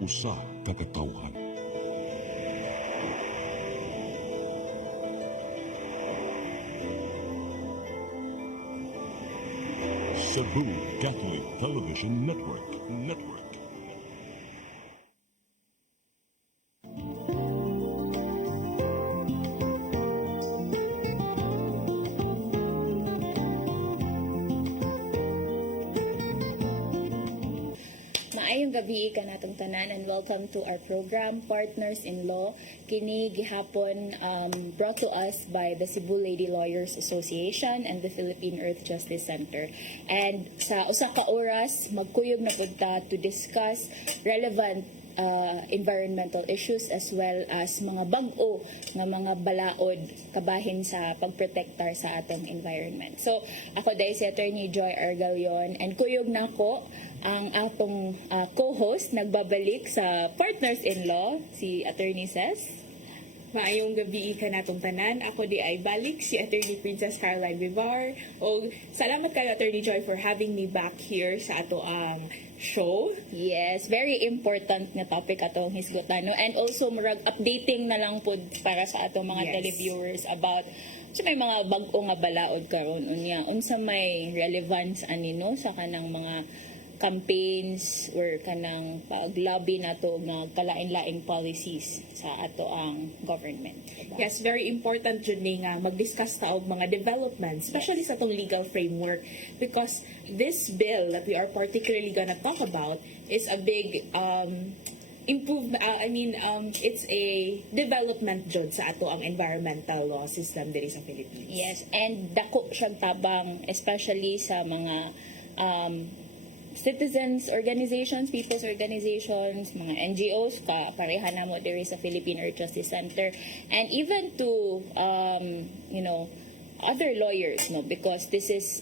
usa ka katawhan. Cebu Catholic Television Network. Maayong gabi kanatong tanan and welcome to our program Partners in Law. Kini gihapon brought to us by the Cebu Lady Lawyers Association and the Philippine Earth Justice Center. And sa usa ka oras magkuyog na pud ta to discuss relevant environmental issues as well as mga bag-o nga mga balaod kabahin sa pagprotektar sa atong environment. So ako dahil si Attorney Joy Argalion and kuyog na ko ang atong co-host nagbabalik sa Partners in Law, si Attorney Ces. Maayong gabi ka natong tanan. Ako di ay balik si Attorney Princess Caroline Vivar. O salamat kayo Attorney Joy for having me back here sa ato ang show. Yes, very important nga topic atong hisgutan, no? And also murag updating na lang pud para sa atong mga Yes. televiewers about sa may mga bag-o nga balaod karon unya unsa may relevance ani no sa kanang mga campaigns or kanang paglobby nato nga kalain-laing policies sa ato ang government. Diba? Yes, very important jud ni nga mag-discuss ta og mga developments, especially sa tong legal framework, because this bill that we are particularly gonna talk about is a big it's a development jud sa ato ang environmental law system diri sa Philippines. Yes, and dako siyang tabang especially sa mga citizens organizations, people's organizations, mga NGOs, pareha na mo diri sa Philippine Earth Justice Center, and even to other lawyers, no, because this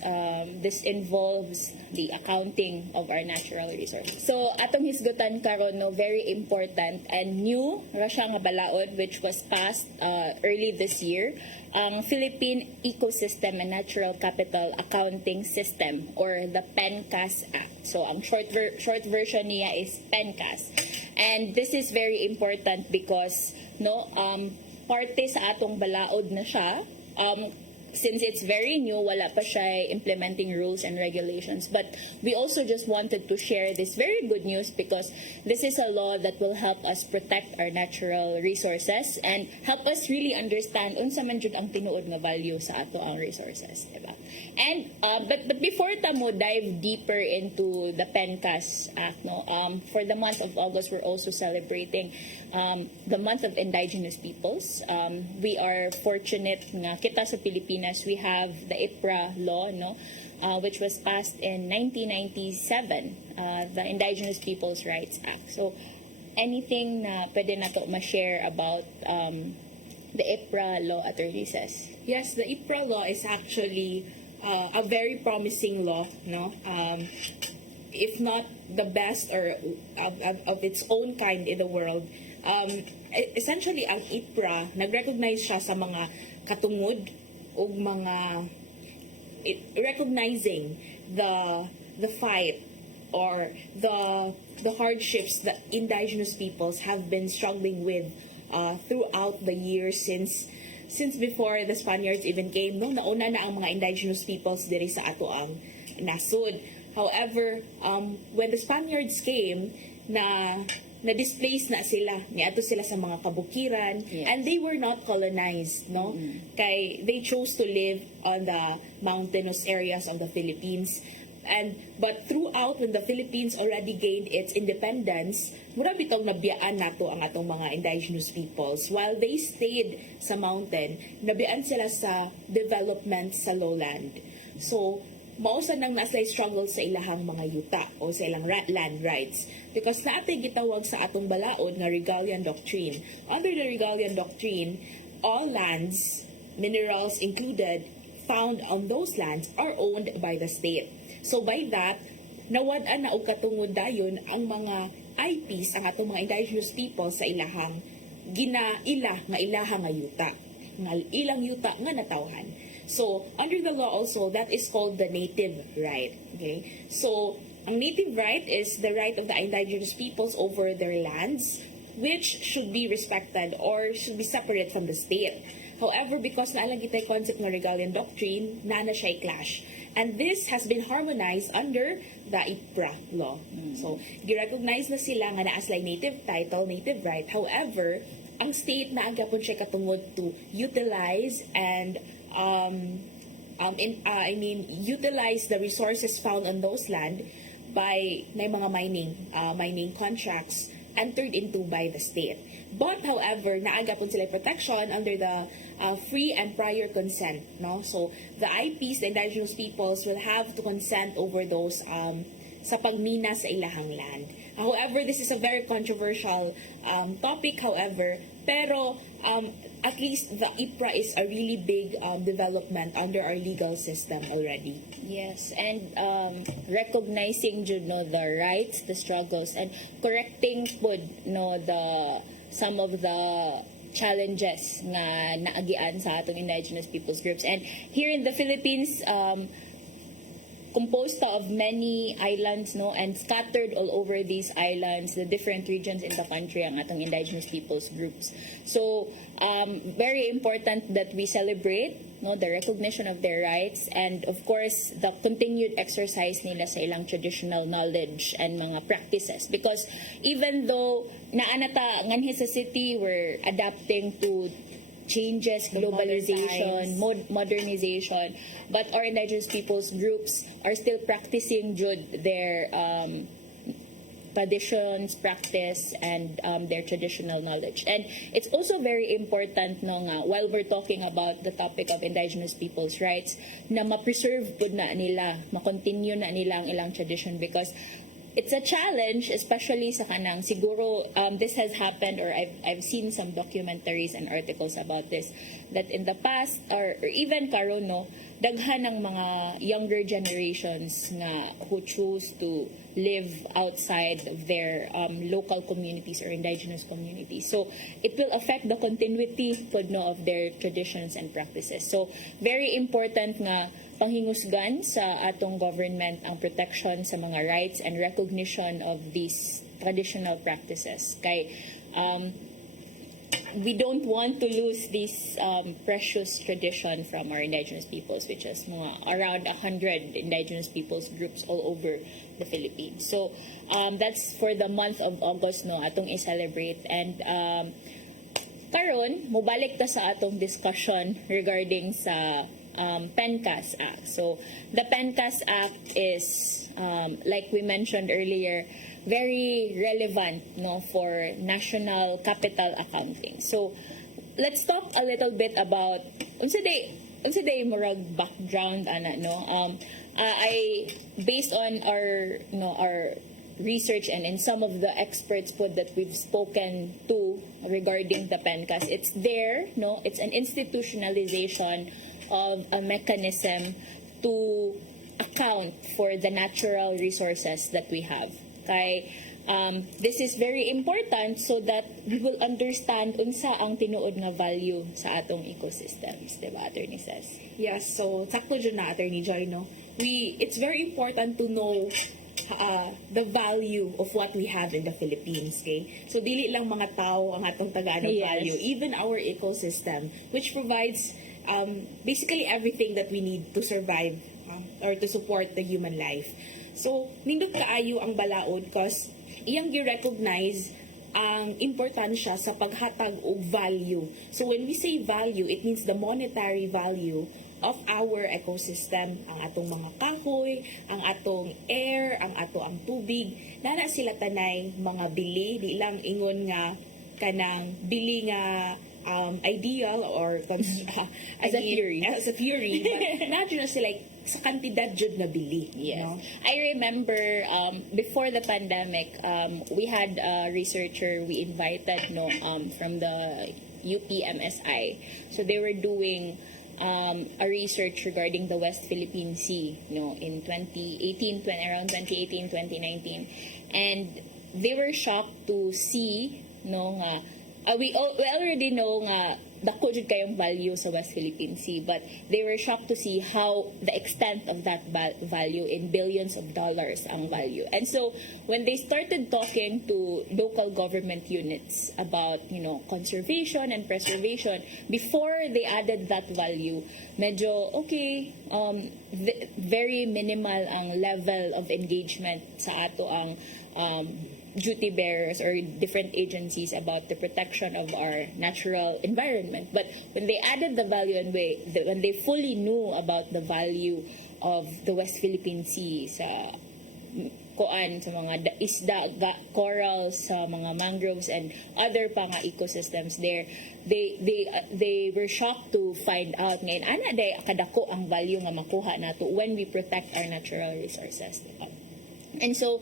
involves the accounting of our natural resources. So atong hisgutan karon, no, very important and new ra siya nga balaod which was passed early this year, ang Philippine Ecosystem and Natural Capital Accounting System or the PENCAS Act. So ang short version niya is PENCAS. And this is very important because parte sa atong balaod na siya. Since it's very new, wala pa siya implementing rules and regulations. But we also just wanted to share this very good news because this is a law that will help us protect our natural resources and help us really understand unsa man jud ang tinuod nga value sa ato ang resources, diba? And but before ta mo dive deeper into the PENCAS Act, no, for the month of August we're also celebrating the month of indigenous peoples. We are fortunate nga kita sa Pilipinas we have the IPRA law, no, which was passed in 1997, the Indigenous Peoples' Rights Act. So anything na pwede na to ma-share about the IPRA law, Attorney Ces? Yes, the IPRA law is actually a very promising law, no? If not the best or of its own kind in the world. Essentially, ang IPRA, nag-recognize siya sa mga katungod o mga recognizing the fight or the hardships that indigenous peoples have been struggling with throughout the years since before the Spaniards even came, no, nauna na ang mga indigenous peoples diri sa ato ang nasud. However, when the Spaniards came, na-displace na sila, niadto sila sa mga kabukiran, yes. And they were not colonized, no? Kay they chose to live on the mountainous areas of the Philippines. But throughout when the Philippines already gained its independence, mura bitong nabiyaan nato ang atong mga indigenous peoples. While they stayed sa mountain, nabiyaan sila sa development sa lowland. So, mausa nang nasa struggle sa ilahang mga yuta o sa ilang land rights. Because naatay gitawag sa atong balaod nga Regalian Doctrine. Under the Regalian Doctrine, all lands, minerals included, found on those lands are owned by the state. So by that, nawad-an na og katungod dayon ang mga IPs, ang atong mga indigenous people sa ilahang ginaila nga ilahang nga yuta. Nga ilang yuta nga natawhan. So, under the law also, that is called the native right. Okay? So, Ang native right is the right of the indigenous peoples over their lands, which should be respected or should be separate from the state. However, because naalang kitay concept ng Regalian Doctrine, na siya clash. And this has been harmonized under the IPRA law. So, gi-recognize na sila nga naa sila native title, native right. However, ang state na agapon siya katungod to utilize and utilize the resources found on those land by na mga mining contracts entered into by the state. But however, naagapon sila protection under the free and prior consent, no? So the IPs, the indigenous peoples, will have to consent over those sa pagmina sa ilahang land. However, this is a very controversial topic, however, pero at least the IPRA is a really big development under our legal system already. Yes, and recognizing jud no the rights, the struggles, and correcting pud no some of the challenges nga naagian sa atong indigenous peoples groups. And here in the Philippines, composed of many islands, no, and scattered all over these islands, the different regions in the country, ang atong indigenous peoples groups. So, very important that we celebrate, no, the recognition of their rights, and of course, the continued exercise nila sa ilang traditional knowledge and mga practices. Because even though naanata nganhi sa city, we're adapting to changes, globalization, modernization, but our indigenous peoples groups are still practicing their traditions, practice, and their traditional knowledge. And it's also very important no nga, while we're talking about the topic of indigenous peoples' rights, na ma-preserve pud na nila, ma-continue na nila ang ilang tradition, because it's a challenge, especially sa kanang siguro this has happened, or I've seen some documentaries and articles about this, that in the past or even karon no, daghan ng mga younger generations nga who choose to live outside of their local communities or indigenous communities. So it will affect the continuity pud no of their traditions and practices. So very important nga panghingusgan sa atong government ang protection sa mga rights and recognition of these traditional practices. Kay we don't want to lose this precious tradition from our indigenous peoples, which is mga around 100 indigenous peoples groups all over the Philippines. So that's for the month of August no atong i-celebrate. And karon mobalik ta sa atong discussion regarding sa PENCAS Act. So the PENCAS Act is like we mentioned earlier, very relevant no for national capital accounting. So let's talk a little bit about unsa day murag background ana no. I based on our research and in some of the experts that we've spoken to regarding the PENCAS, it's there no, it's an institutionalization of a mechanism to account for the natural resources that we have. Kay this is very important so that we will understand unsa ang tinuod nga value sa atong ecosystems, diba, Attorney Cez? Yes, so sakto dyan na, Attorney Joy, no? It's very important to know the value of what we have in the Philippines, okay? So dili lang mga tao ang atong tagaan Yes. value, even our ecosystem, which provides basically everything that we need to survive or to support the human life. So, nindot kaayo ang balaod cause iyang gi-recognize ang importansya sa paghatag og value. So, when we say value, it means the monetary value of our ecosystem, ang atong mga kahoy, ang atong air, ang tubig, nana sila tanay mga bili, di lang ingon nga kanang bili nga ideal or As a theory. As a theory, but not just like sa kantidad jud nga bili. Yes. No? I remember before the pandemic, we had a researcher we invited from the UPMSI. So they were doing a research regarding the West Philippine Sea in 2018, around 2018, 2019. And they were shocked to see we already know nga dako jud kayong value sa West Philippine Sea, but they were shocked to see how the extent of that value in billions of dollars ang value. And so when they started talking to local government units about, conservation and preservation, before they added that value, medyo okay, very minimal ang level of engagement sa ato ang duty bearers or different agencies about the protection of our natural environment. But when they added the value and when they fully knew about the value of the West Philippine Sea sa sa mga isda, corals, sa mga mangroves and other pa nga ecosystems there, they were shocked to find out ngayon ana day kadako ang value nga makuha nato when we protect our natural resources. And so,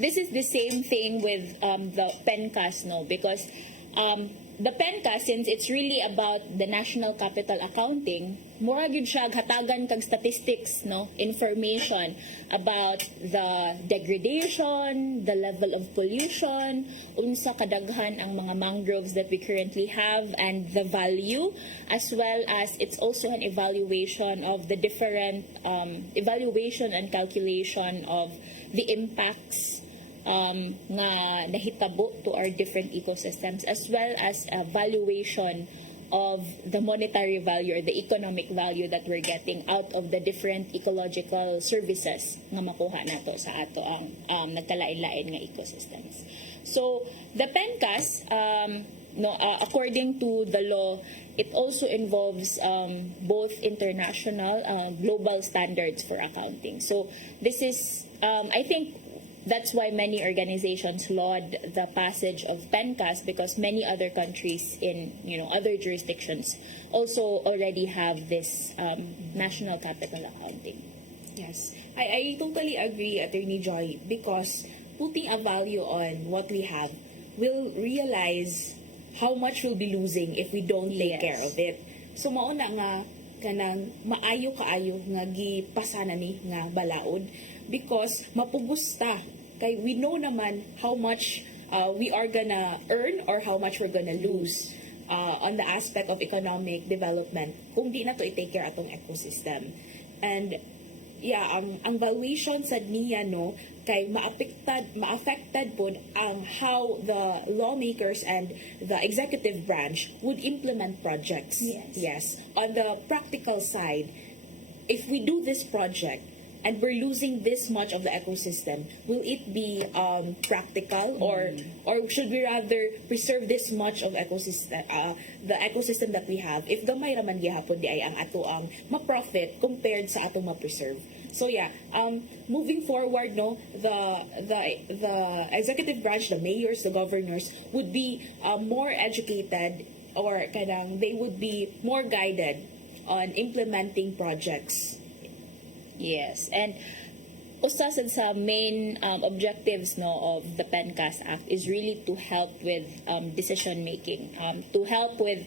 this is the same thing with the PENCAS, because the PENCAS, since it's really about the national capital accounting, mura gyud siya hatagan kag statistics, information about the degradation, the level of pollution, unsa kadaghan ang mga mangroves that we currently have, and the value, as well as it's also an evaluation of the different evaluation and calculation of the impacts nga nahitabo to our different ecosystems, as well as a valuation of the monetary value or the economic value that we're getting out of the different ecological services nga makuha nato sa ato ang nagkalain-lain nga ecosystems. So the PENCAS, according to the law, it also involves both international, global standards for accounting. So this is, I think, that's why many organizations laud the passage of PENCAS, because many other countries in other jurisdictions also already have this national capital accounting. Yes, I totally agree, Attorney Joy, because putting a value on what we have will realize how much we'll be losing if we don't take care of it. So mauna nga kanang maayo kaayo nga gipasana ni nga balaod, because mapugusta kay we know naman how much we are gonna earn or how much we're gonna lose on the aspect of economic development kung di na to i-take care atong ecosystem. And ang valuation sa niya kay ma-affected po ang how the lawmakers and the executive branch would implement projects. Yes. On the practical side, if we do this project and we're losing this much of the ecosystem, will it be practical, or should we rather preserve this much of ecosystem, the ecosystem that we have, if gamay raman gihapon di ay ang ato ang ma-profit compared sa ato ma-preserve? So moving forward, the executive branch, the mayors, the governors would be more educated, or they would be more guided on implementing projects. Yes, and usa sa main objectives of the PENCAS Act is really to help with decision making, to help with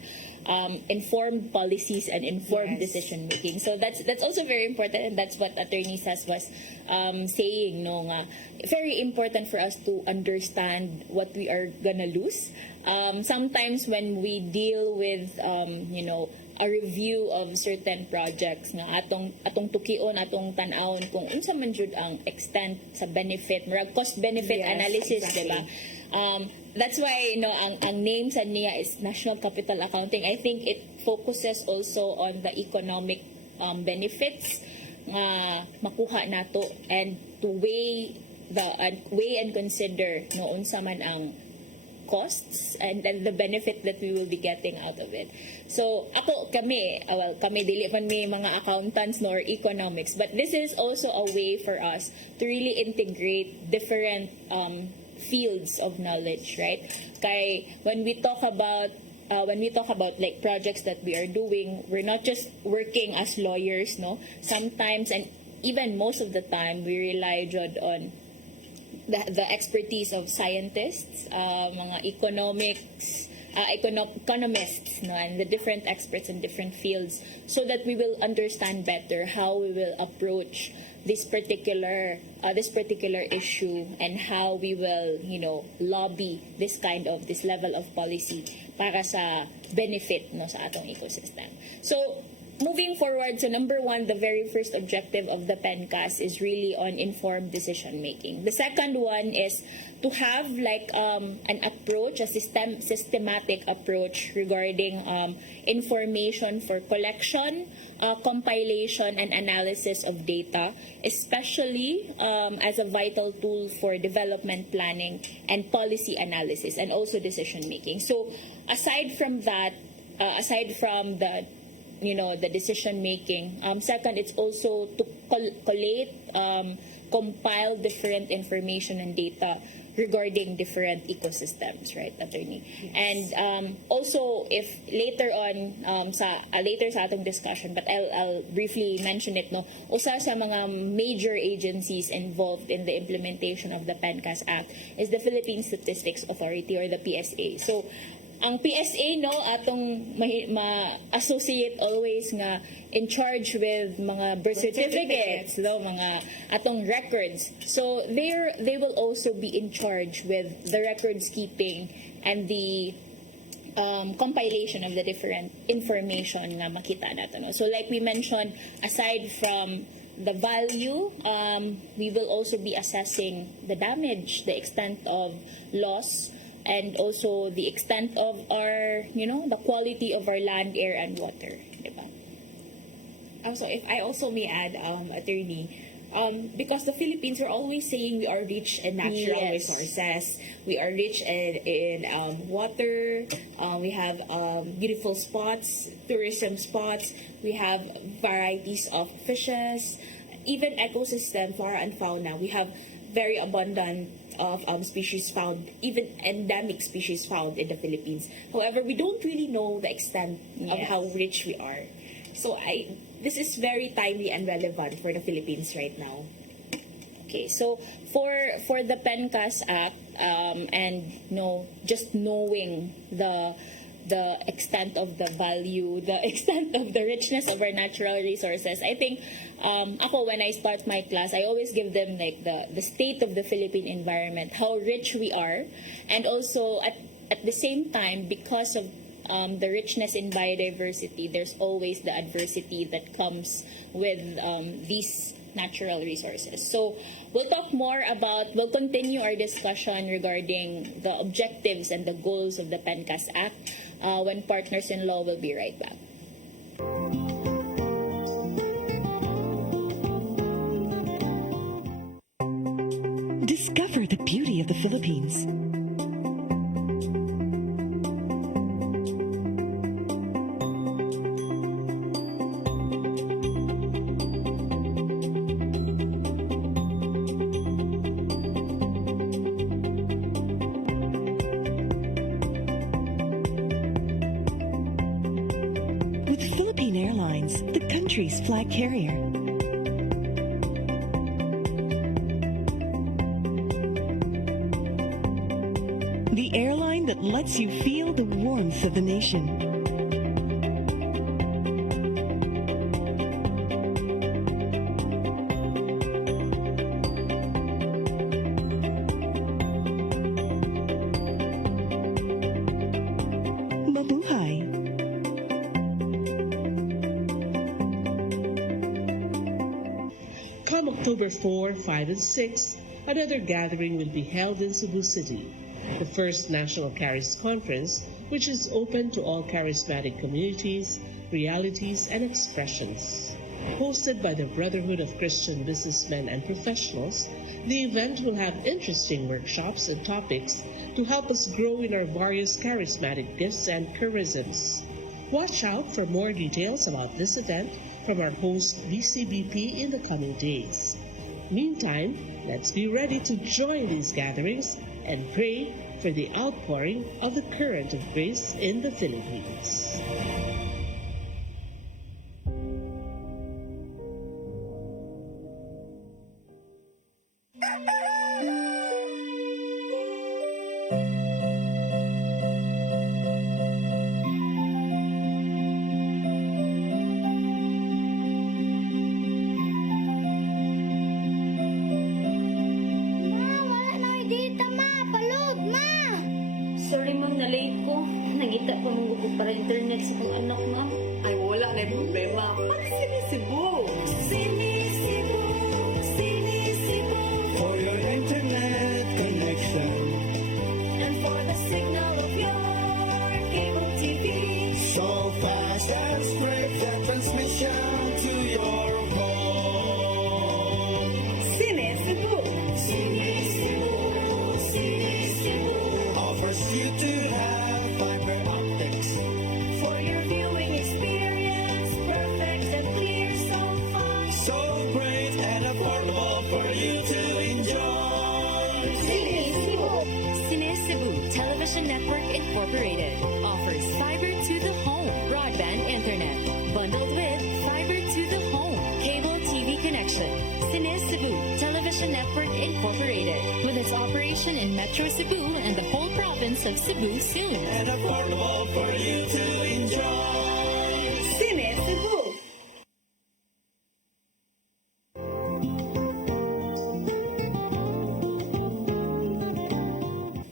informed policies and informed decision making. So that's also very important, and that's what Attorney Sas was saying, nga very important for us to understand what we are gonna lose. Sometimes when we deal with a review of certain projects nga atong tukion, atong tan-awon kung unsa man jud ang extent sa benefit, murag cost benefit analysis, exactly. diba? That's why ang name sa niya is National Capital Accounting. I think it focuses also on the economic benefits nga makuha nato, and to weigh and consider unsa man ang costs and the benefit that we will be getting out of it. So kami dili man mi mga accountants nor economics, but this is also a way for us to really integrate different fields of knowledge, right? Kay when we talk about like projects that we are doing, we're not just working as lawyers, sometimes, and even most of the time, we rely on the expertise of scientists, mga economists, and the different experts in different fields, so that we will understand better how we will approach this particular issue and how we will, lobby this level of policy para sa benefit no sa atong ecosystem. So moving forward, so number one, the very first objective of the PENCAS is really on informed decision making. The second one is to have an approach, a systematic approach regarding information for collection, compilation, and analysis of data, especially as a vital tool for development planning and policy analysis and also decision making. So aside from that, aside from the decision making. Second, it's also to collate, compile different information and data regarding different ecosystems, right, attorney? Yes. And also, if later on later sa atong discussion, but I'll briefly mention it, no, usa sa mga major agencies involved in the implementation of the PENCAS Act is the Philippine Statistics Authority or the PSA. So ang PSA, no, atong ma-associate always nga in charge with mga birth certificates, no, mga atong records. So they will also be in charge with the records keeping and the compilation of the different information na makita natin. No? So like we mentioned, aside from the value, we will also be assessing the damage, the extent of loss, and also the extent of our, the quality of our land, air, and water. Diba? So if I also may add, attorney, because the Philippines are always saying we are rich in natural resources, we are rich in water, we have beautiful spots, tourism spots, we have varieties of fishes, even ecosystem, flora and fauna. We have very abundant of species found, even endemic species found in the Philippines. However, we don't really know the extent of how rich we are. So this is very timely and relevant for the Philippines right now. Okay, so for the PENCAS Act, and just knowing the extent of the value, the extent of the richness of our natural resources. I think ako, when I start my class, I always give them the state of the Philippine environment, how rich we are, and also at the same time, because of the richness in biodiversity, there's always the adversity that comes with these natural resources. So we'll continue our discussion regarding the objectives and the goals of the PENCAS Act when Partners in Law will be right back. Discover the beauty of the Philippines. With Philippine Airlines, the country's flag carrier. The airline that lets you feel the warmth of the nation. Mabuhay! Come October 4, 5, and 6, another gathering will be held in Cebu City, the first National Charis Conference, which is open to all charismatic communities, realities, and expressions. Hosted by the Brotherhood of Christian Businessmen and Professionals, the event will have interesting workshops and topics to help us grow in our various charismatic gifts and charisms. Watch out for more details about this event from our host BCBP in the coming days. Meantime, let's be ready to join these gatherings and pray for the outpouring of the current of grace in the Philippines. mangita pa mong gupod para internet sa kong anak, ma'am. Ay, wala na yung problema. Para Cebu. For your internet connection. And for the signal of your cable TV. So fast and straight the transmission to your home. Cine Cebu. Offers you to have fiber optics. For your viewing experience, perfect and clear so far. So great and affordable for you to enjoy. Cine Cebu Television Network Incorporated offers fiber to the home broadband internet bundled with fiber to the home cable TV connection. Cine Cebu Television Network Incorporated with its operation in Metro Cebu and the whole province of Cebu soon. And affordable for you to enjoy. Cine Cebu.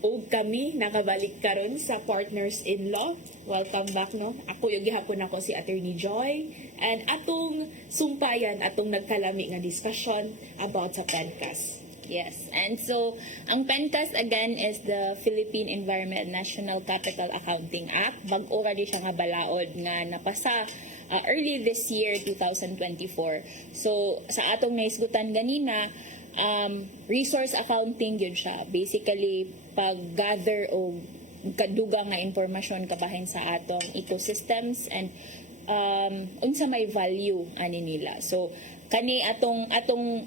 Og kami nakabalik karon sa Partners-in-Law. Welcome back, no? Ako yung gihapon ako si Attorney Joy. And atong sumpayan, atong nagkalami nga discussion about sa PENCAS. Yes. And so, ang PENCAS again is the Philippine Environment and National Capital Accounting Act. Bag-o ra di siya nga balaod nga napasa early this year, 2024. So, sa atong naisgutan ganina, resource accounting yun siya. Basically, pag-gather o kaduga nga informasyon kabahin sa atong ecosystems and unsa may value ani nila. So, kani atong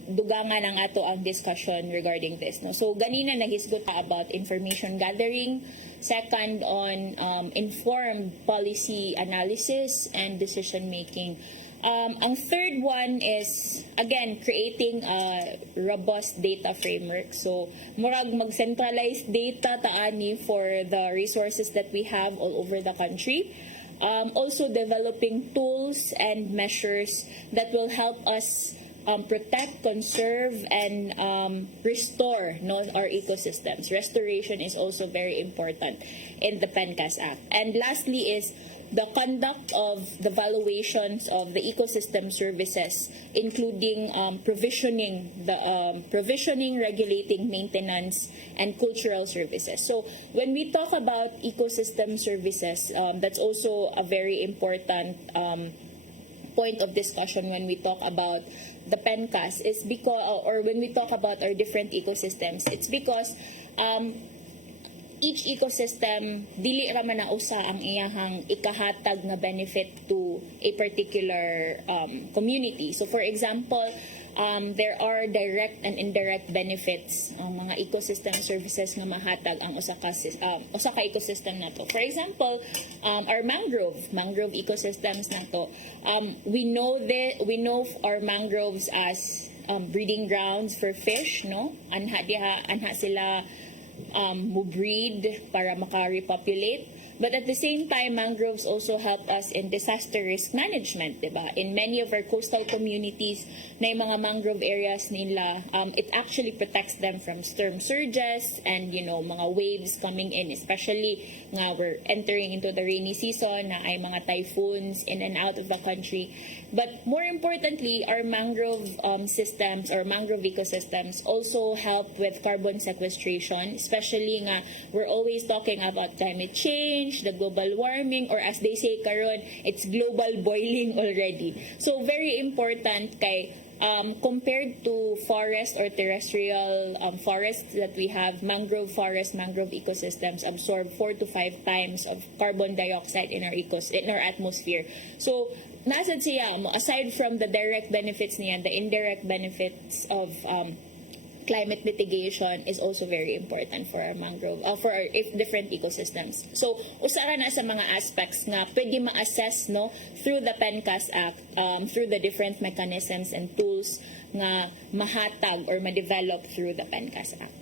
dugangan ang ato ang discussion regarding this, no. So ganina nagisgot ta about information gathering, second on informed policy analysis and decision making. Ang third one is again creating a robust data framework. So murag mag-centralized data taani for the resources that we have all over the country. Also developing tools and measures that will help us protect, conserve, and restore our ecosystems. Restoration is also very important in the PENCAS Act. And lastly is the conduct of the valuations of the ecosystem services, including provisioning, regulating, maintenance, and cultural services. So when we talk about ecosystem services, that's also a very important point of discussion when we talk about the PENCAS, is because, or when we talk about our different ecosystems, it's because each ecosystem dili ra man na usa ang iyahang ikahatag nga benefit to a particular community. So for example, there are direct and indirect benefits ang mga ecosystem services nga mahatag ang usa ka ecosystem nato. For example, our mangrove ecosystems nato, we know our mangroves as breeding grounds for fish, no. Anha sila breed para maka-repopulate. But at the same time, mangroves also help us in disaster risk management, diba? In many of our coastal communities, na yung mga mangrove areas nila, it actually protects them from storm surges and, mga waves coming in, especially nga we're entering into the rainy season, na ay mga typhoons in and out of the country. But more importantly, our mangrove systems or mangrove ecosystems also help with carbon sequestration, especially nga we're always talking about climate change, the global warming, or as they say karon, it's global boiling already. So very important kay compared to forest or terrestrial forests that we have, mangrove ecosystems absorb 4 to 5 times of carbon dioxide in our atmosphere. So nasad siya, aside from the direct benefits niya, the indirect benefits of climate mitigation is also very important for our mangrove, for our different ecosystems. So, usara na sa mga aspects nga pwede ma-assess, no, through the PENCAS Act, through the different mechanisms and tools nga mahatag or ma-develop through the PENCAS Act.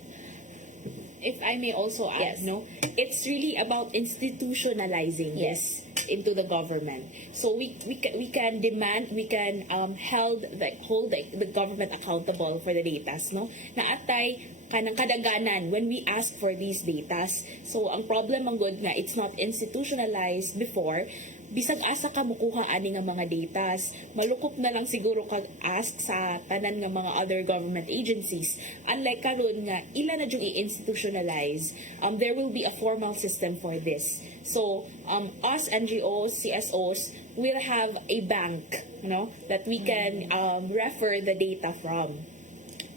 If I may also add, Yes. no, it's really about institutionalizing this into the government. So we can demand, we can hold the government accountable for the data, no? Na atay kanang kadaganan when we ask for these datas. So ang problem ang good nga it's not institutionalized before. Bisag asa ka mukuha ani nga mga datas, malukop na lang siguro kag ask sa tanan nga mga other government agencies. Unlike karon nga ila na jud i-institutionalize, there will be a formal system for this. So us NGOs, CSOs will have a bank, that we can refer the data from.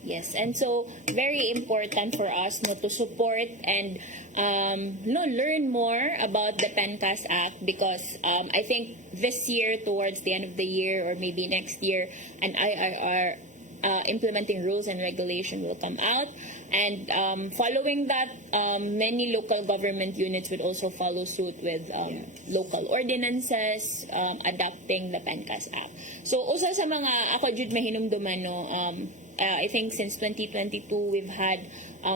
Yes, and so very important for us to support and learn more about the PENCAS Act because I think this year, towards the end of the year or maybe next year, an IRR implementing rules and regulation will come out. And following that, many local government units would also follow suit with local ordinances adopting the PENCAS Act. So, usa sa mga ako jud mahinumduman I think since 2022 we've had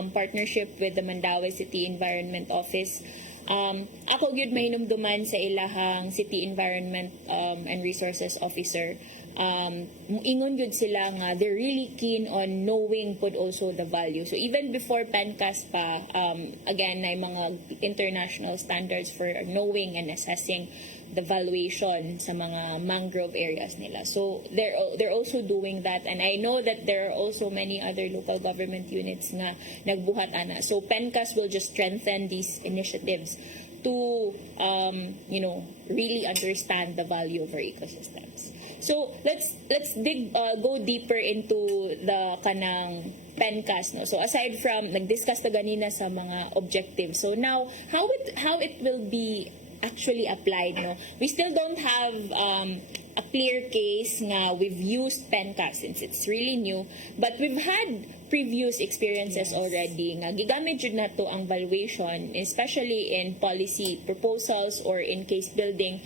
partnership with the Mandaue City Environment Office. Ako gyud mahinumduman sa ilahang City Environment and Resources Officer. Ingon gyud sila nga they're really keen on knowing pud also the value. So even before PENCAS pa, again, ay mga international standards for knowing and assessing the valuation sa mga mangrove areas nila. So they're also doing that, and I know that there are also many other local government units nga nagbuhat ana. So PENCAS will just strengthen these initiatives to really understand the value of our ecosystems. So let's go deeper into the kanang PENCAS, no. So aside from nag-discuss ta ganina sa mga objectives, so now how it will be actually applied, no. We still don't have a clear case nga we've used PENCAS since it's really new, but we've had previous experiences already nga gigamit jud nato ang valuation, especially in policy proposals or in case building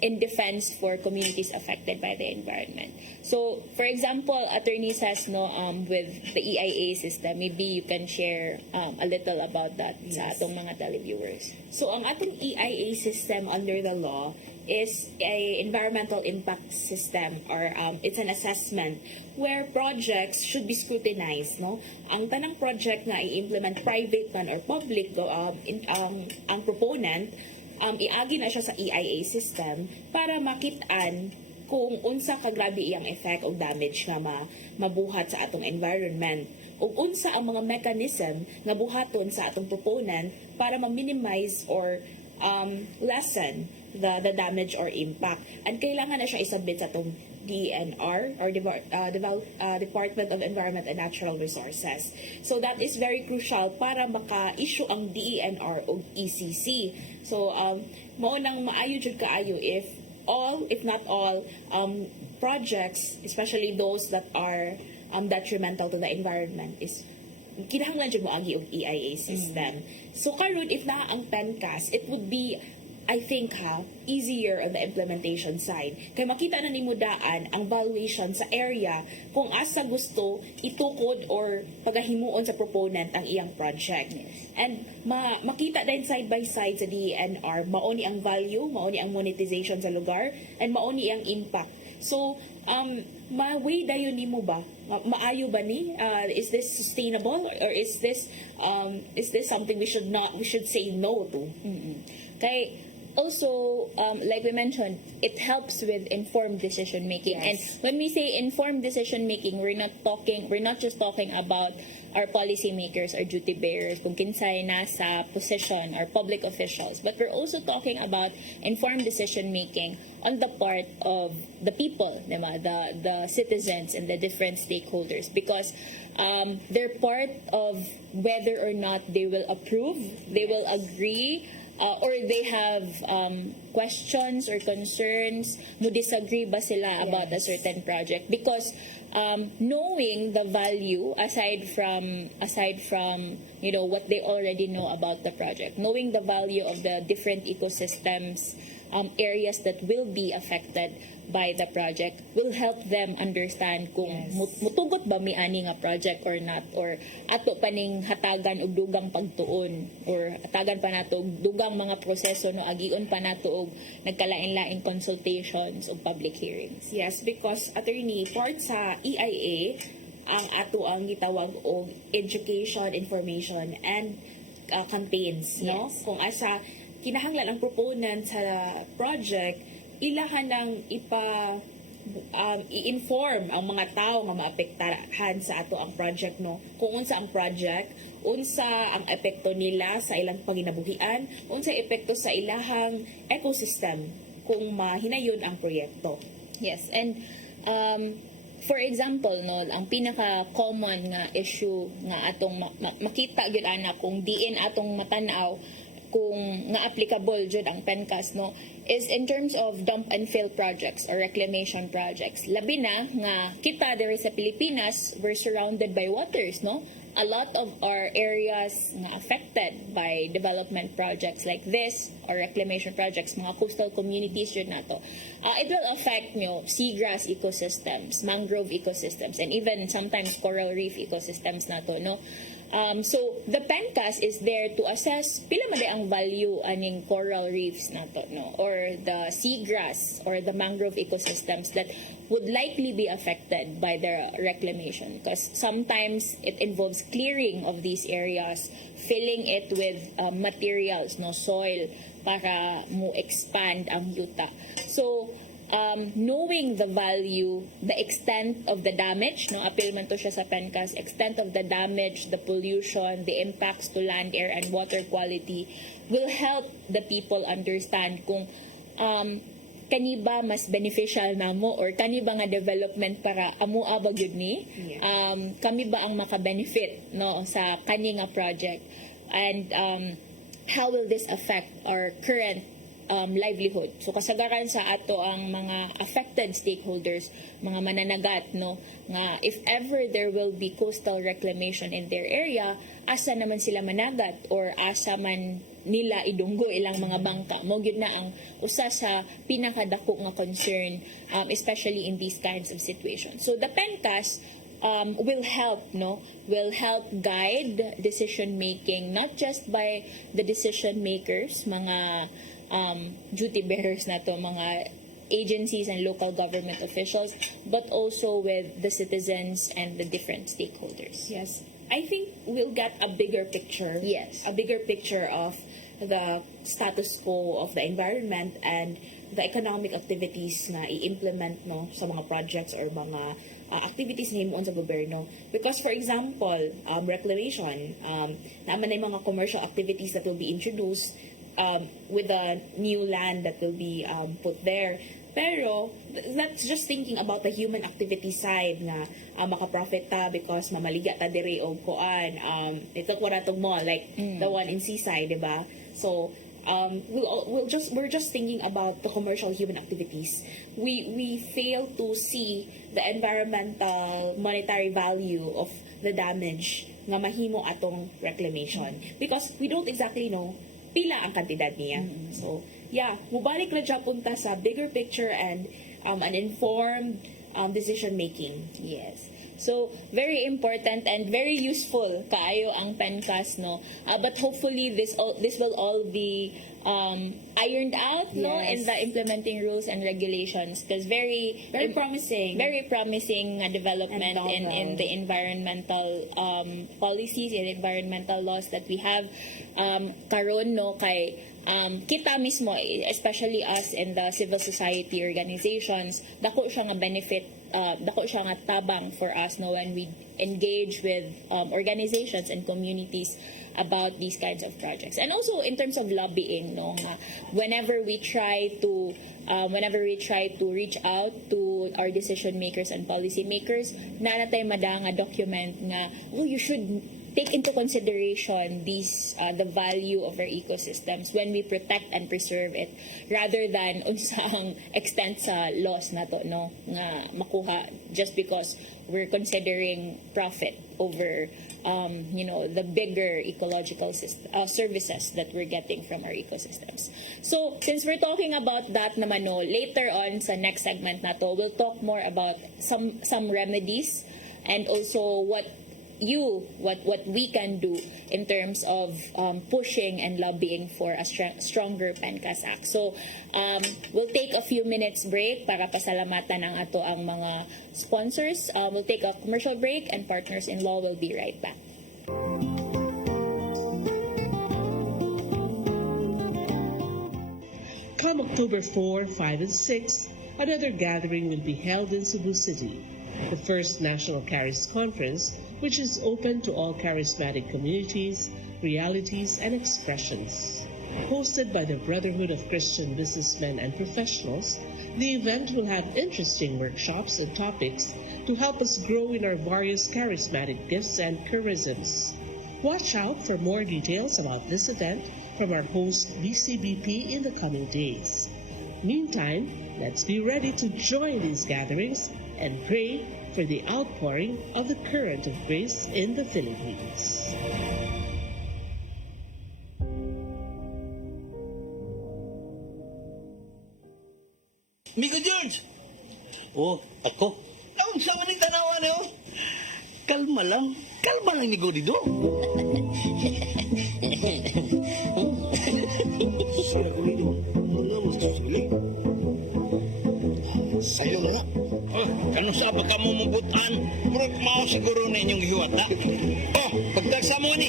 in defense for communities affected by the environment. So, for example, Attorney says with the EIA system, maybe you can share a little about that sa atong mga televiewers. So, ang atong EIA system under the law is a environmental impact system, or it's an assessment where projects should be scrutinized, no. Ang tanang project na i-implement, private man or public, ang proponent iagi na siya sa EIA system para makitaan kung unsa ka grabe iyang effect o damage nga mabuhat sa atong environment, ug unsa ang mga mechanism nga buhaton sa atong proponent para ma-minimize or lessen the damage or impact. And kailangan na siya isubmit sa atong DENR or Department of Environment and Natural Resources. So that is very crucial para maka-issue ang DENR o ECC. So mao nang maayo jud kaayo if not all projects, especially those that are detrimental to the environment, is kinahanglan jud moagi og EIA system. So karon if na ang PENCAS, it would be, I think easier on the implementation side. Kay makita na nimo daan ang valuation sa area kung asa gusto itukod or pagahimuon sa proponent ang iyang project. And makita din side by side sa DENR, mao ni ang value, mao ni ang monetization sa lugar, and mao ni ang impact. So, ma-weigh dayon nimo ba? Maayo ba ni? Is this sustainable, or is this something we should say no to? Kay also, like we mentioned, it helps with informed decision making. Yes. And when we say informed decision making, we're not just talking about our policymakers, our duty bearers, kung kinsay nasa position, or public officials, but we're also talking about informed decision making on the part of the people, diba? The citizens and the different stakeholders, because they're part of whether or not they will approve, they will agree, or they have questions or concerns, mo disagree ba sila about a certain project, because knowing the value aside from what they already know about the project, knowing the value of the different ecosystems, areas that will be affected by the project will help them understand kung mutugot ba mi ani nga project or not, or ato paning hatagan og dugang pagtuon, or hatagan pa nato og dugang mga proseso, no, agion pa nato og nagkalain-laing consultations o public hearings. Yes, because attorney, part sa EIA, ang ato ang gitawag og education, information, and campaigns, no? Yes. Kung asa kinahanglan ang proponent sa project, ilahan ng i-inform ang mga tao nga maapektahan sa ato ang project, no? Kung unsa ang project, unsa ang epekto nila sa ilang panginabuhian, unsa epekto sa ilahang ecosystem kung mahinayon ang proyekto. Yes, and for example, no, ang pinaka-common nga issue nga atong makita gyud ana kung diin atong matanaw kung nga applicable jud ang PENCAS, no, is in terms of dump and fill projects or reclamation projects. Labi na nga kita diri sa Pilipinas, we're surrounded by waters, no? A lot of our areas nga affected by development projects like this or reclamation projects, mga coastal communities jud nato. It will affect seagrass ecosystems, mangrove ecosystems, and even sometimes coral reef ecosystems nato, no. So the PENCAS is there to assess pila man ang value aning coral reefs nato, no, or the seagrass or the mangrove ecosystems that would likely be affected by the reclamation, because sometimes it involves clearing of these areas, filling it with materials, no, soil, para mo expand ang yuta. So knowing the value, the extent of the damage, no, appeal man to siya sa PENCAS, extent of the damage, the pollution, the impacts to land, air, and water quality will help the people understand kung kani ba mas beneficial namo or kani ba nga development para amoa ba gyud ni, kami ba ang maka-benefit, no, sa kani nga project, and how will this affect our current livelihood. So kasagaran sa ato ang mga affected stakeholders, mga mananagat, no, nga if ever there will be coastal reclamation in their area, asa naman sila managat or asa man nila idunggo ilang mga bangka. Mo gyud na ang usa sa pinakadako nga concern, especially in these kinds of situations. So the PENCAS will help guide decision making, not just by the decision makers, mga duty bearers na to, mga agencies and local government officials, but also with the citizens and the different stakeholders. Yes. I think we'll get a bigger picture. Yes. A bigger picture of the status quo of the environment and the economic activities na i-implement, no, sa mga projects or mga activities na himuon sa gobyerno. Because for example, reclamation, naman na yung mga commercial activities that will be introduced with the new land that will be put there. Pero that's just thinking about the human activity side na makaprofit ta because mamaliga ta diri og kuan, ito ko na tong mall like the one in Seaside, diba? So we're just thinking about the commercial human activities. We fail to see the environmental monetary value of the damage nga mahimo atong reclamation because we don't exactly know pila ang kantidad niya. So yeah, mubalik na dyan punta sa bigger picture and an informed decision making. Yes. So, very important and very useful kaayo ang PENCAS, no. But hopefully this will all be ironed out, no, in the implementing rules and regulations, because very promising development in the environmental policies and environmental laws that we have karon, no, kay kita mismo, especially us in the civil society organizations, dako siya nga benefit, dako siya nga tabang for us, no, when we engage with organizations and communities about these kinds of projects. And also in terms of lobbying, no, whenever we try to reach out to our decision makers and policy makers, nanatay madanga document nga, you should take into consideration the value of our ecosystems when we protect and preserve it, rather than unsang extent sa loss nato, no, nga makuha just because we're considering profit over the bigger ecological services that we're getting from our ecosystems. So since we're talking about that naman, no, later on sa next segment nato, we'll talk more about some remedies and also what you what we can do in terms of pushing and lobbying for a stronger PENCAS Act. So we'll take a few minutes break para pasalamatan ang ato ang mga sponsors. We'll take a commercial break and Partners in Law will be right back. Come October 4, 5, and 6, another gathering will be held in Cebu City, the first National Charis Conference, which is open to all charismatic communities, realities, and expressions. Hosted by the Brotherhood of Christian Businessmen and Professionals, the event will have interesting workshops and topics to help us grow in our various charismatic gifts and charisms. Watch out for more details about this event from our host BCBP in the coming days. Meantime, let's be ready to join these gatherings and pray for the outpouring of the current of grace in the Philippines. Migo George! Oh, ako? Naon sa maning tanawa niyo? Kalma lang ni Godido. Sira ko nito. Ano mas susili? Sa'yo na nga. Oh, kano sa ba ka mo mabutan? Murag mao siguro na inyong hiwata. Oh, pagdagsa mo ni.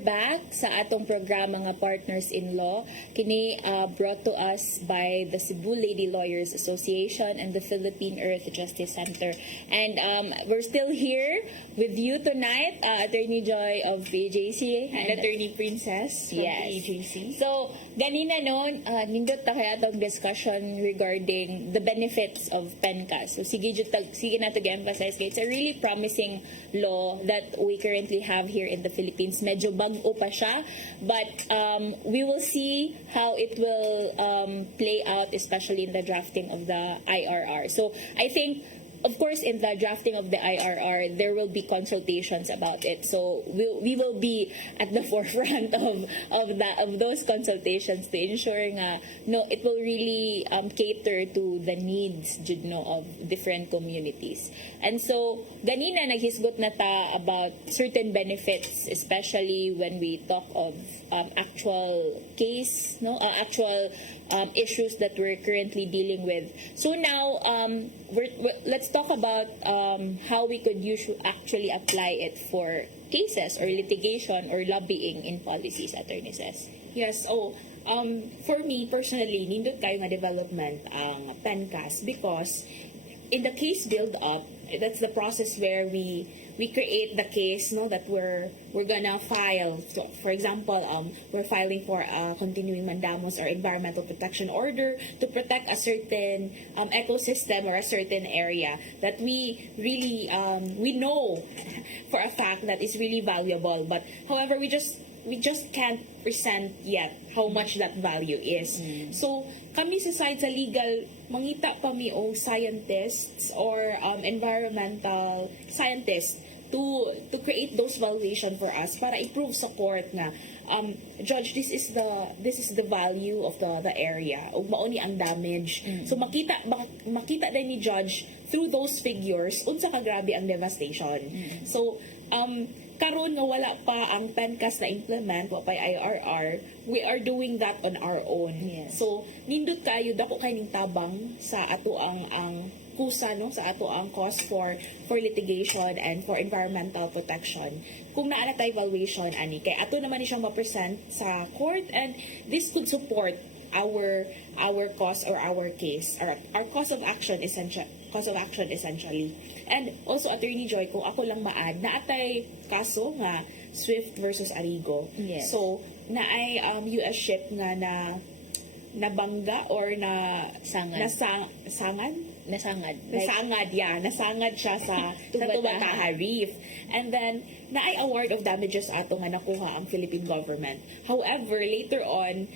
Back sa atong programa nga Partners in Law, kini brought to us by the Cebu Lady Lawyers Association and the Philippine Earth Justice Center. And we're still here with you tonight, Attorney Joy of PJC And Attorney Princess from Yes. AJC. So, ganina noon, nindot na kaya itong discussion regarding the benefits of PENCAS. So, sige na to emphasize. It's a really promising law that we currently have here in the Philippines. Medyo bago pa siya, but we will see how it will play out, especially in the drafting of the IRR. So, I think of course, in the drafting of the IRR, there will be consultations about it. So we will be at the forefront of those consultations to ensure no, it will really cater to the needs of different communities. And so ganina naghisgot na ta about certain benefits, especially when we talk of actual case, actual issues that we're currently dealing with. So now, let's talk about how we could actually apply it for cases or litigation or lobbying in policies, Attorney says. Yes, for me personally, nindot kayo nga development ang PENCAS because in the case build-up, that's the process where we create the case that we're gonna file. So, for example, we're filing for a continuing mandamus or environmental protection order to protect a certain ecosystem or a certain area that we really we know for a fact that is really valuable. But however, we just can't present yet how much that value is. So kami sa side sa legal, mangita kami o scientists or environmental scientists to create those valuation for us para i-prove sa court na judge, this is the value of the area ug mao ni ang damage. So makita din ni judge through those figures unsa ka grabe ang devastation. So karon nga wala pa ang PENCAS na implement, wa pa IRR, we are doing that on our own. Yes. So nindot kayo dako kay ning tabang sa ato ang kusa sa ato ang cost for litigation and for environmental protection. Kung naa na tay valuation ani kay ato naman ni siyang ma-present sa court, and this could support our cause or our case or our cause of action essentially. And also, Attorney Joy, kung ako lang maad, naatay kaso nga Swift versus Arrigo. Yes. So, naay US ship nga nabangga or nasangad siya sa Tubataha Reef. And then, naay award of damages ato nga nakuha ang Philippine government. However, later on,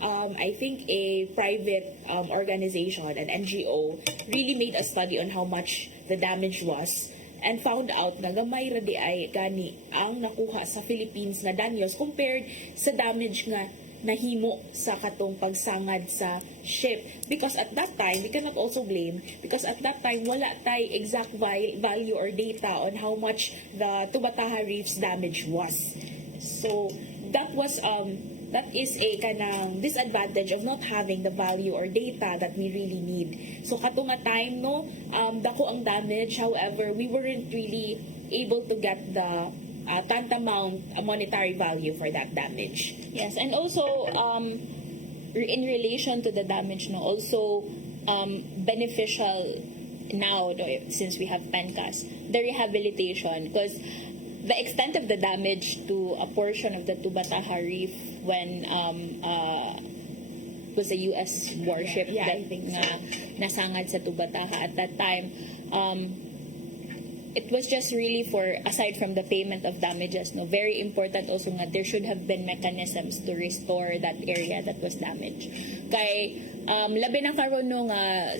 I think a private organization, an NGO, really made a study on how much the damage was. and found out na gamay ra di ay gani ang nakuha sa Philippines na danyos compared sa damage nga nahimo sa katong pagsangad sa ship, because at that time we cannot also blame, because at that time wala tay exact value or data on how much the Tubataha Reef's damage was. So that is a kanang disadvantage of not having the value or data that we really need. So katong nga time no, dako ang damage, however we weren't really able to get the tantamount monetary value for that damage. Yes, and also in relation to the damage, no, also beneficial now, no, since we have PENCAS, the rehabilitation, because the extent of the damage to a portion of the Tubataha Reef when was a U.S. warship Yeah, that I think nga nasangad sa Tubataha at that time. It was just really for, aside from the payment of damages, no, very important also nga there should have been mechanisms to restore that area that was damaged. Kay labi na karon no nga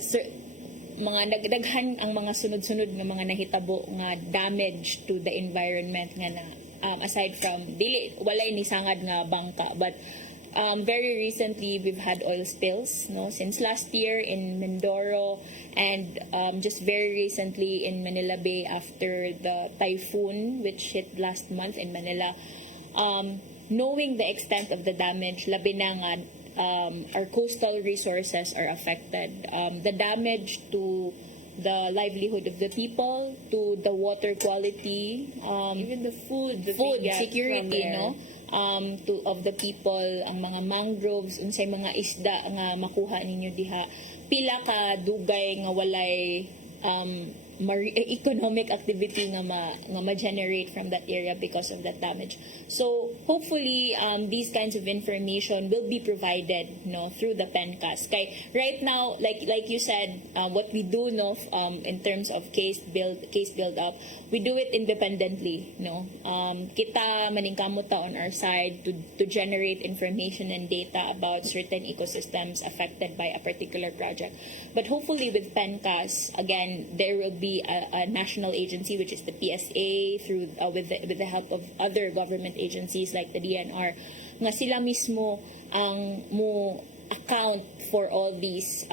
mga nagdaghan ang mga sunod-sunod nga mga nahitabo nga damage to the environment nga na aside from dili walay ni sangad nga bangka, but very recently we've had oil spills, no, since last year in Mindoro, and just very recently in Manila Bay after the typhoon which hit last month in Manila. Knowing the extent of the damage, labi na nga our coastal resources are affected. The damage to the livelihood of the people, to the water quality, Even the food security, no, of the people, ang mga mangroves, unsay mga isda nga makuha ninyo diha, pila ka dugay nga walay economic activity nga ma-generate from that area because of that damage. So hopefully these kinds of information will be provided, no, through the PENCAS. Kay right now, like you said, what we do, no, in terms of case build up, we do it independently, no. Kita maningkamot ta on our side to generate information and data about certain ecosystems affected by a particular project. But hopefully with PENCAS, again, there will be a national agency, which is the PSA, through with the help of other government agencies like the DNR, nga sila mismo ang mo account for all these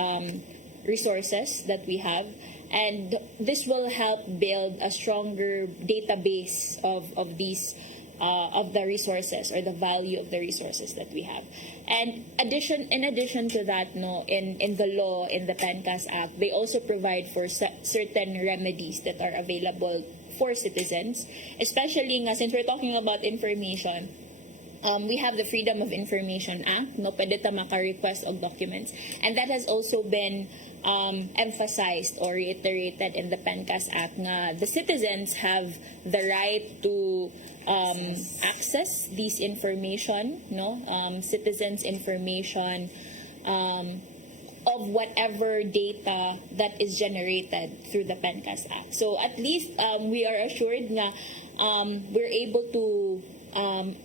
resources that we have, and this will help build a stronger database of these of the resources or the value of the resources that we have. And in addition to that, no, in the law, in the PENCAS Act, they also provide for certain remedies that are available for citizens, especially nga since we're talking about information. We have the Freedom of Information Act, no, pwede ta maka-request of documents, and that has also been emphasized or reiterated in the PENCAS Act nga the citizens have the right to access these information, no, citizens information of whatever data that is generated through the PENCAS Act. So at least we are assured nga we're able to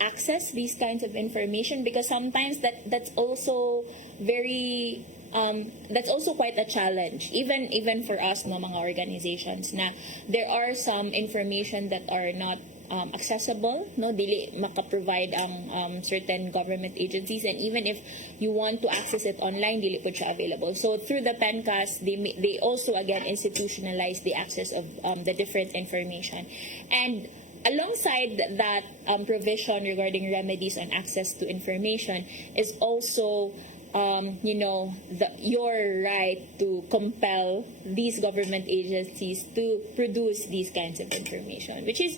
access these kinds of information, because sometimes that's also very that's also quite a challenge, even for us, no, mga organizations, na there are some information that are not accessible, no, dili maka-provide ang certain government agencies, and even if you want to access it online, dili po siya available. So through the PENCAS, they also again institutionalize the access of the different information. And alongside that provision regarding remedies on access to information is also your right to compel these government agencies to produce these kinds of information, which is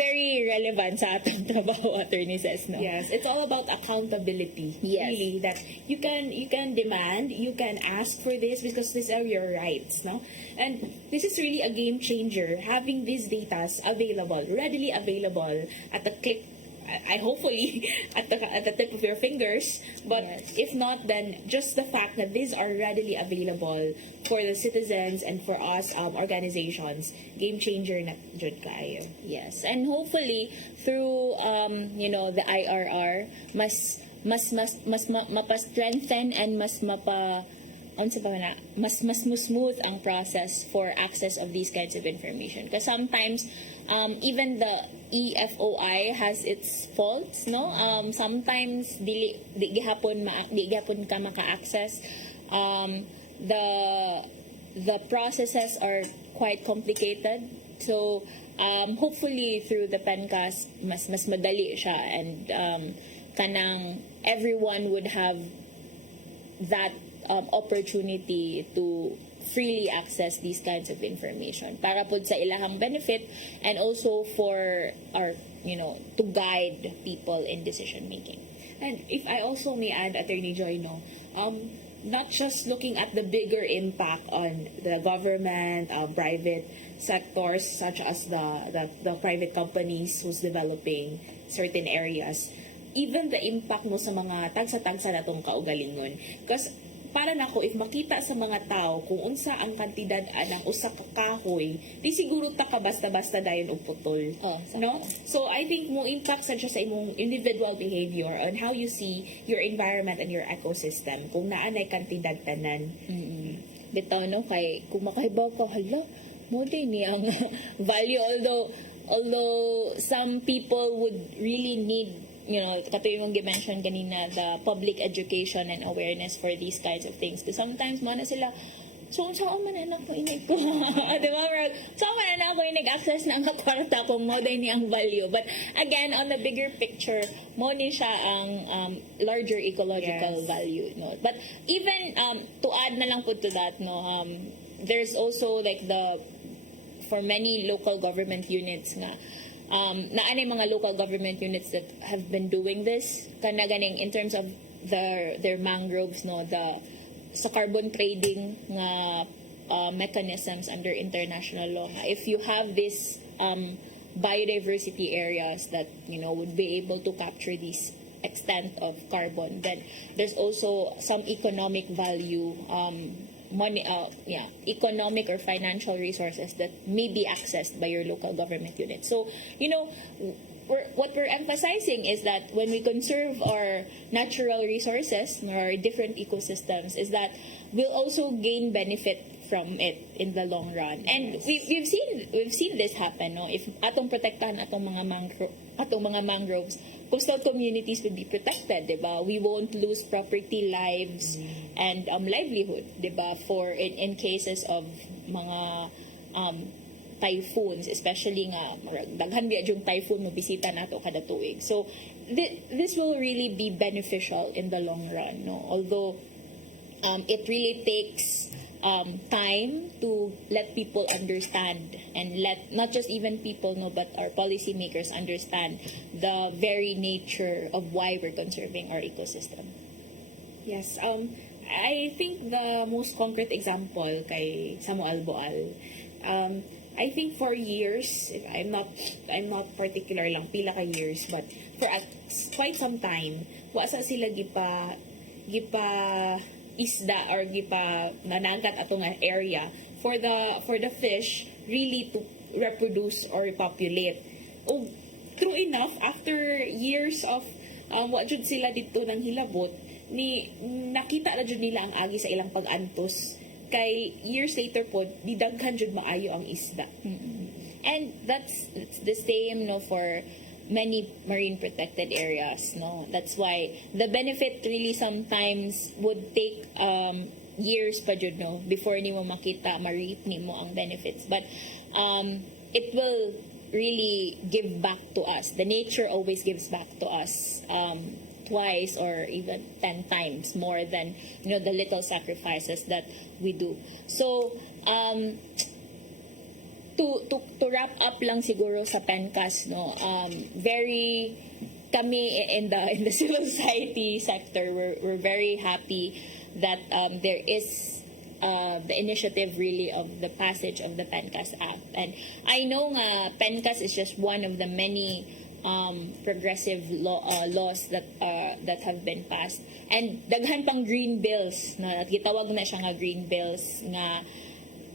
very relevant sa atong trabaho, Attorney Ses, no? Yes, it's all about accountability. Yes. Really, that you can demand, you can ask for this because these are your rights, no? And this is really a game changer, having these data available, readily available at the click. I hopefully at the tip of your fingers, but Yes. if not, then just the fact that these are readily available for the citizens and for us organizations, game changer na jud kaayo. Yes, and hopefully through the IRR mas mapa-strengthen and mas unsa ba na mas smooth ang process for access of these kinds of information, because sometimes even the EFOI has its faults, no. Sometimes di gihapon ka maka-access. The processes are quite complicated, so hopefully through the PENCAS mas madali siya, and kanang everyone would have that opportunity to freely access these kinds of information para po sa ilahang benefit, and also for our, to guide people in decision making. And if I also may add, Attorney Joy, no, not just looking at the bigger impact on the government, private sectors such as the private companies who's developing certain areas, even the impact mo sa mga tagsa-tagsa na itong kaugalingon. Because para nako, if makita sa mga tao kung unsa ang kantidad ng usa ka kahoy, di siguro ta ka basta-basta dayon og putol. No? So I think mo impact sa imong individual behavior on how you see your environment and your ecosystem kung naanay kantidad tanan. Bitaw, no, kay kung makahibaw ka, hala, mo din ni ang value, although some people would really need, katuloy mong gi-mention kanina, the public education and awareness for these kinds of things. Because sometimes, mana sila, saan man anak ko inig ko? Diba? Saan man anak ko inig-access na ang kwarta kung mo din niyang value. But again, on the bigger picture, mo ni siya ang larger ecological value. No? But even, to add na lang po to that, no, there's also like for many local government units nga, naanay mga local government units that have been doing this kana ganing in terms of their mangroves, no, sa carbon trading nga mechanisms under international law. If you have this biodiversity areas that would be able to capture this extent of carbon, then there's also some economic value, economic or financial resources that may be accessed by your local government unit. So, what we're emphasizing is that when we conserve our natural resources, our different ecosystems, is that we'll also gain benefit from it in the long run. And we've seen this happen, no? If atong protektahan atong mga mangroves, coastal communities will be protected, diba? We won't lose property, lives, and livelihood, diba? For in cases of mga typhoons, especially nga daghan biya yung typhoon mo bisita nato kada tuig. So this will really be beneficial in the long run, no? Although it really takes time to let people understand, and let not just even people, no, but our policymakers understand the very nature of why we're conserving our ecosystem. Yes, I think the most concrete example kay Samuel Boal, I think for years, if I'm not particular lang pila ka years, but for quite some time, wasa sila gipa isda or gipa manangkat atong area for the fish really to reproduce or repopulate. Oh, true enough, after years of wa jud sila dito nang hilabot, nakita na jud nila ang agi sa ilang pag-antos, kay years later po didaghan jud maayo ang isda. And it's the same, no, for many marine protected areas, no. That's why the benefit really sometimes would take years pa jud, no, before nimo makita ma-reap nimo ang benefits, but it will really give back to us. The nature always gives back to us twice or even 10 times more than the little sacrifices that we do. So to wrap up lang siguro sa PENCAS, no, very kami in the civil society sector, we're very happy that there is the initiative really of the passage of the PENCAS Act. And I know nga PENCAS is just one of the many progressive laws that have been passed, and daghan pang green bills, no, at gitawag na siya nga green bills nga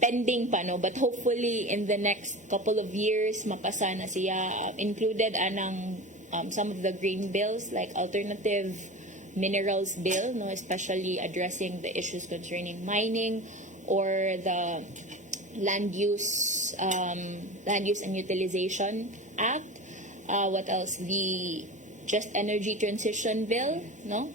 pending pa, no, but hopefully in the next couple of years mapasa na siya. Included anang some of the green bills like alternative minerals bill, no, especially addressing the issues concerning mining or the land use and utilization act. What else? The just energy transition bill, no?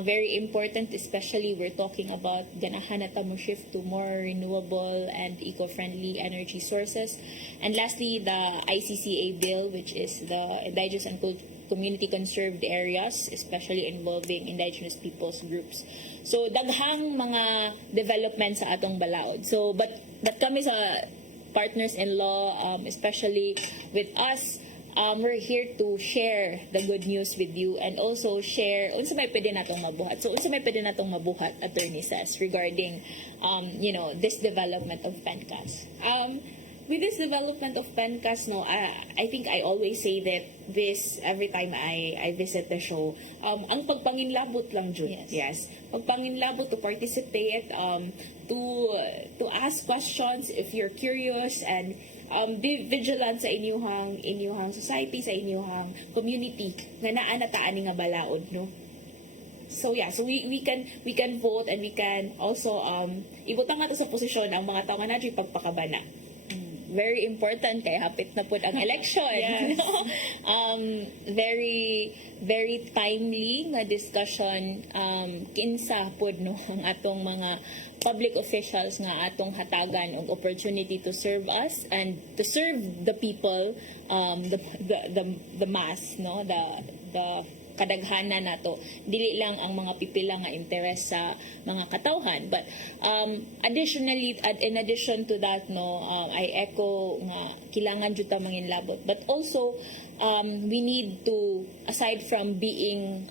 Very important, especially we're talking about ganahan na tamo shift to more renewable and eco-friendly energy sources. And lastly, the ICCA bill, which is the Indigenous and Community Conserved Areas, especially involving indigenous peoples groups. So daghang mga development sa atong balaod. So but kami sa partners-in-law, especially with us, we're here to share the good news with you and also share unsa may pwede natong mabuhat. So unsa may pwede natong mabuhat, Attorney says, regarding this development of PENCAS. With this development of PENCAS, no, I think I always say that this every time I visit the show. Ang pagpanginlabot lang jud. Yes. Yes. Pagpanginlabot to participate, to ask questions if you're curious, and be vigilant sa inyuhang society, sa inyuhang community nga naa na taan nga balaod, no. So yeah, so we can vote, and we can also ibutang ato sa posisyon ang mga tao nga nadyo pagpakabana. Very important kay hapit na pud ang election. Yes. No? Very very timely nga discussion kinsa pud no ang atong mga public officials nga atong hatagan og opportunity to serve us and to serve the people, the mass, no, the kadaghanan nato, dili lang ang mga pipila nga interes sa mga katawhan, but additionally, in addition to that, no, I echo nga kailangan jud ta manginlabot, but also we need to, aside from being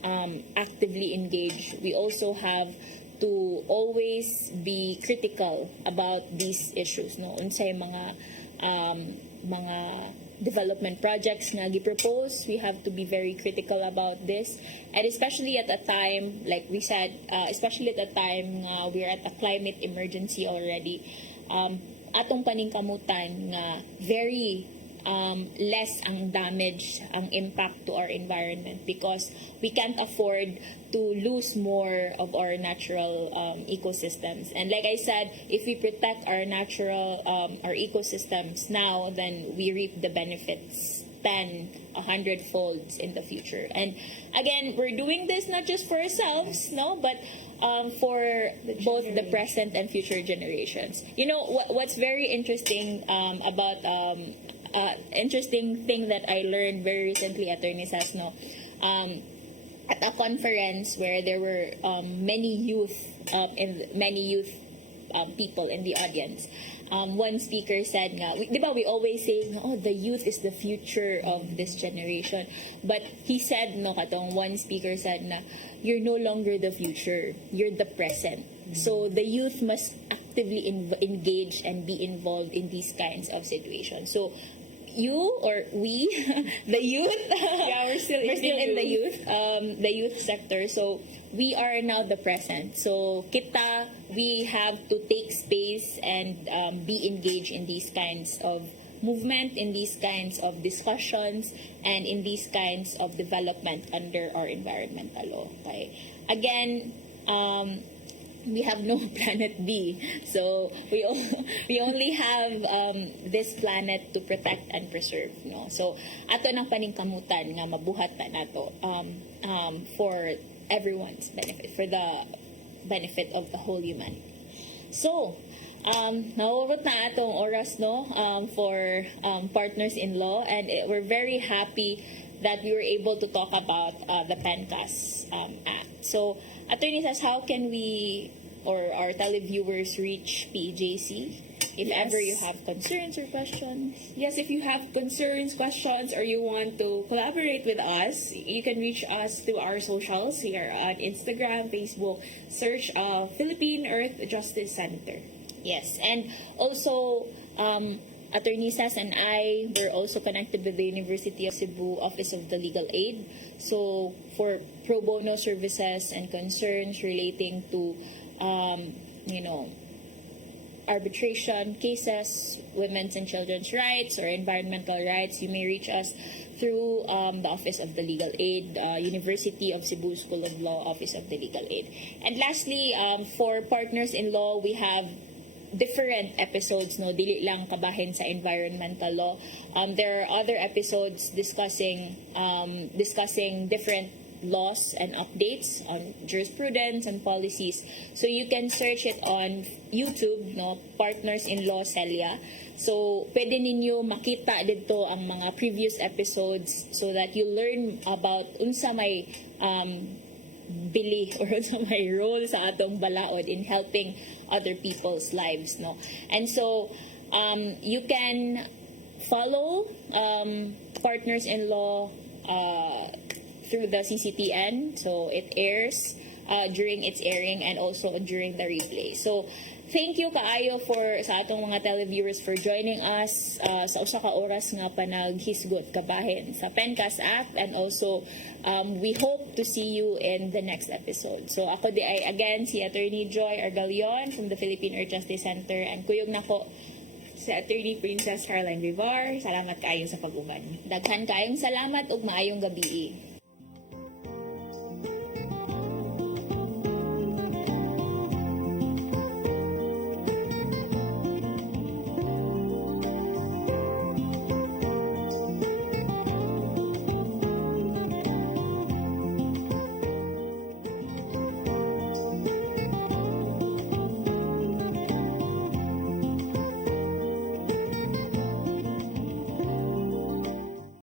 actively engaged, we also have to always be critical about these issues, no, unsay mga development projects nga gi-propose. We have to be very critical about this, and especially at a time, like we said, especially at a time we're at a climate emergency already. Atong paningkamutan nga very less ang damage, ang impact to our environment, because we can't afford to lose more of our natural ecosystems. And like I said, if we protect our natural our ecosystems now, then we reap the benefits 100 folds in the future. And again, we're doing this not just for ourselves, no, but for both the present and future generations. You know what's very interesting about interesting thing that I learned very recently, Attorney Sasno, at a conference where there were many youth people in the audience. One speaker said nga, we always say, oh, the youth is the future of this generation. But he said, no, katong one speaker said na, you're no longer the future, you're the present. So the youth must actively engage and be involved in these kinds of situations. So you or we, the youth, Yeah, we're still in the youth sector. So we are now the present. So we have to take space and be engaged in these kinds of movement, in these kinds of discussions, and in these kinds of development under our environmental law. Okay? Again, we have no planet B. So we only have this planet to protect and preserve, no. So ato nang paningkamutan nga mabuhat ta nato for everyone's benefit, for the benefit of the whole humanity. So naurot na atong oras, no, for partners in law, and we're very happy that we were able to talk about the PENCAS Act. So, Attorney says, how can we or our televiewers reach PJC if Yes. ever you have concerns or questions? Yes, if you have concerns, questions, or you want to collaborate with us, you can reach us through our socials here on Instagram, Facebook. Search Philippine Earth Justice Center. Yes, and also Attorney Sas and I were also connected with the University of Cebu Office of the Legal Aid. So for pro bono services and concerns relating to arbitration cases, women's and children's rights, or environmental rights, you may reach us through the Office of the Legal Aid, University of Cebu School of Law, Office of the Legal Aid. And lastly, for partners in law, we have different episodes, no, dili lang kabahin sa environmental law. There are other episodes discussing different laws and updates on jurisprudence and policies. So you can search it on YouTube, no, Partners in Law Celia. So pwede ninyo makita dito ang mga previous episodes so that you learn about unsa may bili or unsa may role sa atong balaod in helping other people's lives, no. And so you can follow Partners in Law through the CCTN, so it airs during its airing and also during the replay. So thank you kaayo sa atong mga televiewers for joining us sa usa ka oras nga panaghisgot kabahin sa Pencast Act, and also we hope to see you in the next episode. So ako di ay again si Attorney Joy Argalion from the Philippine Earth Justice Center, and kuyog nako Si Attorney Princess Caroline Vivar, salamat kaayo sa pag-uban. daghan kayong salamat ug maayong gabi.